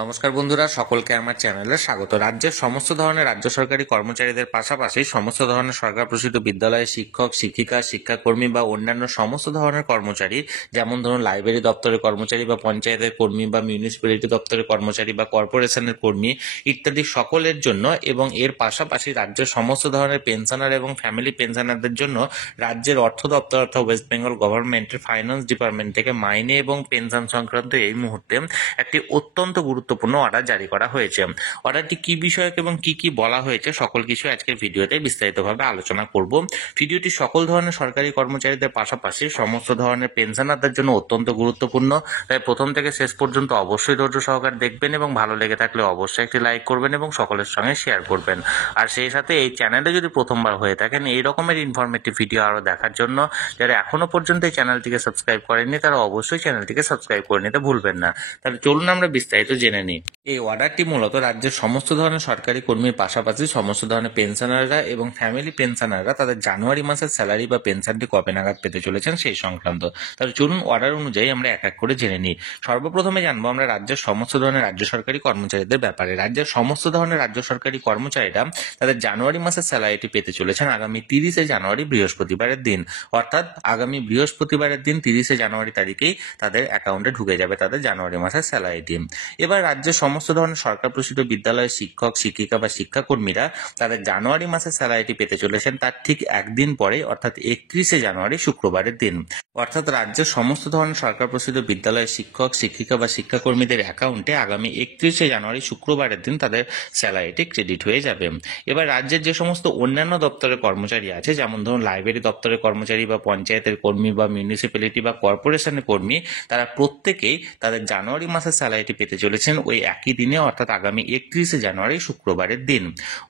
নমস্কার বন্ধুরা, সকলকে আমার চ্যানেলে স্বাগত। রাজ্যের সমস্ত ধরনের রাজ্য সরকারি কর্মচারীদের পাশাপাশি সমস্ত ধরনের সরকার প্রসূত বিদ্যালয়ে শিক্ষক, শিক্ষিকা, শিক্ষাকর্মী বা অন্যান্য সমস্ত ধরনের কর্মচারী, যেমন ধরুন লাইব্রেরি দপ্তরের কর্মচারী বা পঞ্চায়েতের কর্মী বা মিউনিসিপ্যালিটি দপ্তরের কর্মচারী বা কর্পোরেশনের কর্মী ইত্যাদি সকলের জন্য, এবং এর পাশাপাশি রাজ্যের সমস্ত ধরনের পেনশনার এবং ফ্যামিলি পেনশনারদের জন্য রাজ্যের অর্থ দপ্তর অর্থাৎ ওয়েস্ট বেঙ্গল গভর্নমেন্টের ফাইন্যান্স ডিপার্টমেন্ট থেকে মাইনে এবং পেনশন সংক্রান্ত এই মুহূর্তে একটি অত্যন্ত গুরুত্বপূর্ণ অর্ডার জারি করা হয়েছে। অর্ডারটি কি বিষয়ক এবং কি কি বলা হয়েছে সকল কিছু আজকের ভিডিওতে বিস্তারিতভাবে আলোচনা করব। ভিডিওটি সকল ধরনের সরকারি কর্মচারীদের পাশাপাশি সমস্ত ধরনের পেনশনারদের জন্য অত্যন্ত গুরুত্বপূর্ণ, তাই প্রথম থেকে শেষ পর্যন্ত অবশ্যই ধৈর্য সহকারে দেখবেন এবং ভালো লেগে থাকলে অবশ্যই একটি লাইক করবেন এবং সকলের সঙ্গে শেয়ার করবেন। আর সেই সাথে এই চ্যানেলে যদি প্রথমবার হয়ে থাকেন এই রকমের ইনফরমেটিভ ভিডিও আরও দেখার জন্য যারা এখনো পর্যন্ত এই চ্যানেলটিকে সাবস্ক্রাইব করেননি তারা অবশ্যই চ্যানেলটিকে সাবস্ক্রাইব করে নিতে ভুলবেন না। তাহলে চলুন আমরা বিস্তারিত জেনে নিই। এই অর্ডারটি মূলত রাজ্যের সমস্ত ধরনের সরকারি কর্মীর পাশাপাশি সমস্ত ধরনের পেনশনাররা এবং ফ্যামিলি পেনশনাররা তাদের জানুয়ারি মাসের স্যালারি বা পেনশনটি কবে নাগাদ পেতে চলেছেন সেই সংক্রান্ত। তাহলে চলুন অর্ডার অনুযায়ী আমরা এক এক করে জেনে নিই। সর্বপ্রথমে জানবো আমরা রাজ্যের সমস্ত ধরনের রাজ্য সরকারি কর্মচারীদের ব্যাপারে। রাজ্যের সমস্ত ধরনের রাজ্য সরকারি কর্মচারীরা তাদের জানুয়ারি মাসের স্যালারিটি পেতে চলেছেন আগামী 30শে জানুয়ারি বৃহস্পতিবারের দিন, অর্থাৎ আগামী বৃহস্পতিবারের দিন 30শে জানুয়ারি তারিখেই তাদের অ্যাকাউন্টে ঢুকে যাবে তাদের জানুয়ারি মাসের স্যালারিটি। এবার রাজ্যের সমস্ত ধরনের সরকার প্রসূত বিদ্যালয়ের শিক্ষক, শিক্ষিকা বা শিক্ষাকর্মীরা তাদের জানুয়ারি মাসের স্যালারিটি পেতে চলেছেন তার ঠিক একদিন পরে, অর্থাৎ 31শে জানুয়ারি শুক্রবারের দিন। অর্থাৎ রাজ্যের সমস্ত ধরনের সরকার প্রসূত বিদ্যালয়ের শিক্ষক, শিক্ষিকা বা শিক্ষাকর্মীদের অ্যাকাউন্টে আগামী 31শে জানুয়ারি শুক্রবারের দিন তাদের স্যালারিটি ক্রেডিট হয়ে যাবে। এবার রাজ্যের যে সমস্ত অন্যান্য দপ্তরের কর্মচারী আছে, যেমন ধরুন লাইব্রেরি দপ্তরের কর্মচারী বা পঞ্চায়েতের কর্মী বা মিউনিসিপ্যালিটি বা কর্পোরেশনের কর্মী, তারা প্রত্যেকেই তাদের জানুয়ারি মাসের স্যালারিটি পেতে চলেছেন ওই একই দিনে, অর্থাৎ আগামী 31শে জানুয়ারি শুক্রবারের দিন।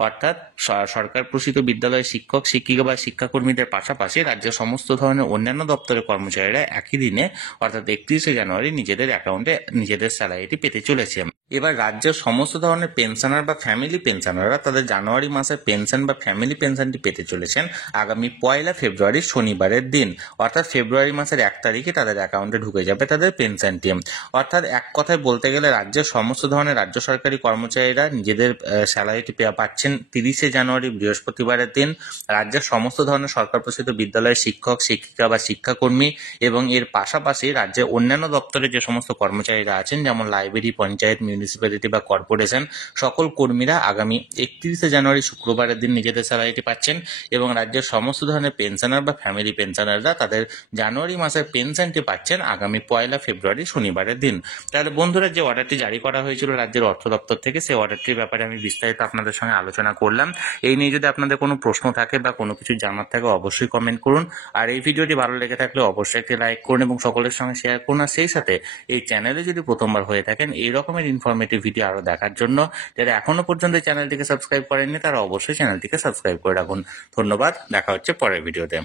অর্থাৎ সরকার প্রসূত বিদ্যালয়ের শিক্ষক, শিক্ষিকা বা শিক্ষাকর্মীদের পাশাপাশি রাজ্যের সমস্ত ধরনের অন্যান্য দপ্তরের কর্মচারীরা একই দিনে অর্থাৎ 31শে জানুয়ারি নিজেদের অ্যাকাউন্টে নিজেদের স্যালারিটি পেতে চলেছে। এবার রাজ্যের সমস্ত ধরনের পেনশনার বা ফ্যামিলি পেনশনাররা তাদের জানুয়ারি মাসের পেনশন বা ফ্যামিলি পেনশনটি পেতে চলেছেন আগামী 1 ফেব্রুয়ারি শনিবারের দিন, অর্থাৎ ফেব্রুয়ারি মাসের 1 তারিখে তাদের অ্যাকাউন্টে ঢুকে যাবে তাদের পেনশনটি। অর্থাৎ এক কথায় বলতে গেলে রাজ্যের সমস্ত ধরনের রাজ্য সরকারি কর্মচারীরা নিজেদের স্যালারিটি পাচ্ছেন 30শে জানুয়ারি বৃহস্পতিবারের দিন। রাজ্যের সমস্ত ধরনের সরকার প্রসূত বিদ্যালয়ের শিক্ষক, শিক্ষিকা বা শিক্ষাকর্মী এবং এর পাশাপাশি রাজ্যের অন্যান্য দপ্তরে যে সমস্ত কর্মচারীরা আছেন, যেমন লাইব্রেরি, পঞ্চায়েত, মিউনিসিপ্যালিটি বা কর্পোরেশন, সকল কর্মীরা আগামী 31শে জানুয়ারি শুক্রবারের দিন নিজেদের স্যালারিটি পাচ্ছেন। এবং রাজ্যের সমস্ত ধরনের পেনশনার বা ফ্যামিলি পেনশনাররা তাদের জানুয়ারি মাসের পেনশনটি পাচ্ছেন আগামী 1 ফেব্রুয়ারি শনিবারের দিন। তাহলে বন্ধুরা, যে অর্ডারটি জারি করা হয়েছিল রাজ্যের অর্থ দপ্তর থেকে, সেই অর্ডারটির ব্যাপারে আমি বিস্তারিত আপনাদের সঙ্গে আলোচনা করলাম। এই নিয়ে যদি আপনাদের কোনো প্রশ্ন থাকে বা কোনো কিছু জানার থাকে অবশ্যই কমেন্ট করুন। আর এই ভিডিওটি ভালো লেগে থাকলে অবশ্যই একটি লাইক করুন এবং সকলের সঙ্গে শেয়ার করুন। আর সেই সাথে এই চ্যানেলে যদি প্রথমবার হয়ে থাকেন এই রকমের ইনফরমেটিভ ভিডিও আরও দেখার জন্য যারা এখনো পর্যন্ত চ্যানেলটিকে সাবস্ক্রাইব করেননি তারা অবশ্যই চ্যানেলটিকে সাবস্ক্রাইব করে রাখুন। ধন্যবাদ, দেখা হচ্ছে পরের ভিডিওতে।